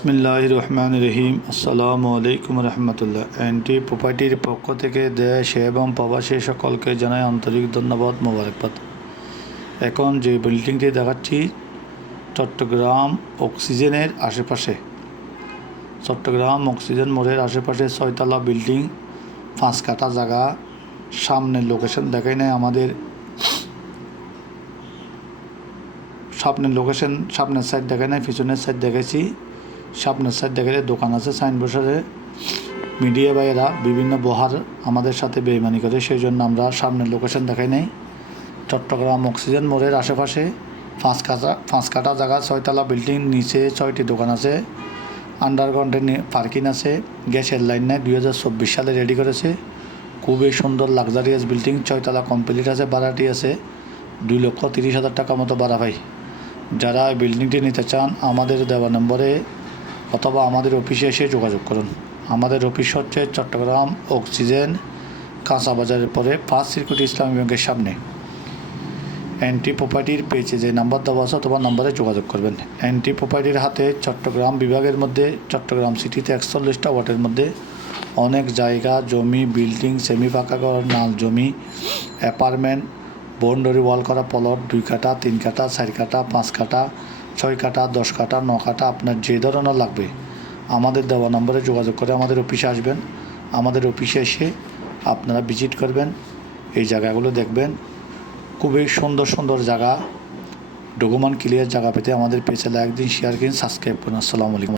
বিসমিল্লাহির রহমানির রহিম। আসসালামু আলাইকুম রহমতুল্লাহ। এনটি প্রপার্টির পক্ষ থেকে দেশ এবং প্রবাসী সকলকে জানাই আন্তরিক ধন্যবাদ, মোবারকবাদ। এখন যে বিল্ডিংটি দেখাচ্ছি চট্টগ্রাম অক্সিজেনের আশেপাশে, চট্টগ্রাম অক্সিজেন মোড়ের আশেপাশে 6তলা বিল্ডিং, 5 কাঠা জায়গা। সামনের লোকেশন দেখাই নাই আমাদের, সামনের সাইড দেখাই নাই, পিছনের সাইড দেখাইছি। সামনের সাইড দেখালে দোকান আছে, সাইনবোর্ডে মিডিয়া ভাইয়েরা বিভিন্ন বহার আমাদের সাথে বেইমানি করে, সেই জন্য আমরা সামনের লোকেশন দেখাই নাই। চট্টগ্রাম অক্সিজেন মোড়ের আশেপাশে 5 কাঠা জায়গা, 6তলা বিল্ডিং, নিচে 6টি দোকান আছে, আন্ডারগ্রাউন্ডের পার্কিং আছে, গ্যাসের লাইন নাই, 2024 সালে রেডি করেছে। খুবই সুন্দর লাক্সারিয়াস বিল্ডিং, 6তলা কমপ্লিট আছে, ভাড়াটি আছে 2,30,000 টাকা মতো ভাড়া ভাই। যারা এই বিল্ডিংটি নিতে চান আমাদের দেওয়া নম্বরে অথবা আমাদের অফিসে এসে যোগাযোগ করুন। আমাদের অফিস হচ্ছে চট্টগ্রাম অক্সিজেন কাঁচা বাজারের পরে 1 সিরকুট ইসলামী ব্যাংকের সামনে। এনটি প্রপার্টির পেজে যে নাম্বার দেওয়া আছে অথবা নাম্বারে যোগাযোগ করবেন। এনটি প্রপার্টির হাতে চট্টগ্রাম বিভাগের মধ্যে, চট্টগ্রাম সিটিতে 41টা ওয়ার্ডের মধ্যে অনেক জায়গা, জমি, বিল্ডিং, সেমি পাকা ঘর, নাল জমি, অ্যাপার্টমেন্ট, বাউন্ডারি ওয়াল করা প্লট, 2 কাঠা, 3 কাঠা, 4 কাঠা, 5 কাঠা, 6 কাঠা, 10 কাঠা, 9 কাঠা, আপনার যে ধরনের লাগবে আমাদের দেওয়া নম্বরে যোগাযোগ করে আমাদের অফিসে আসবেন। আমাদের অফিসে এসে আপনারা ভিজিট করবেন, এই জায়গাগুলো দেখবেন। খুবই সুন্দর সুন্দর জায়গা, ডকুমেন্ট ক্লিয়ার জায়গা পেতে আমাদের পেজে লাইক দিন, শেয়ার করুন, সাবস্ক্রাইব করুন। আসসালামু আলাইকুম।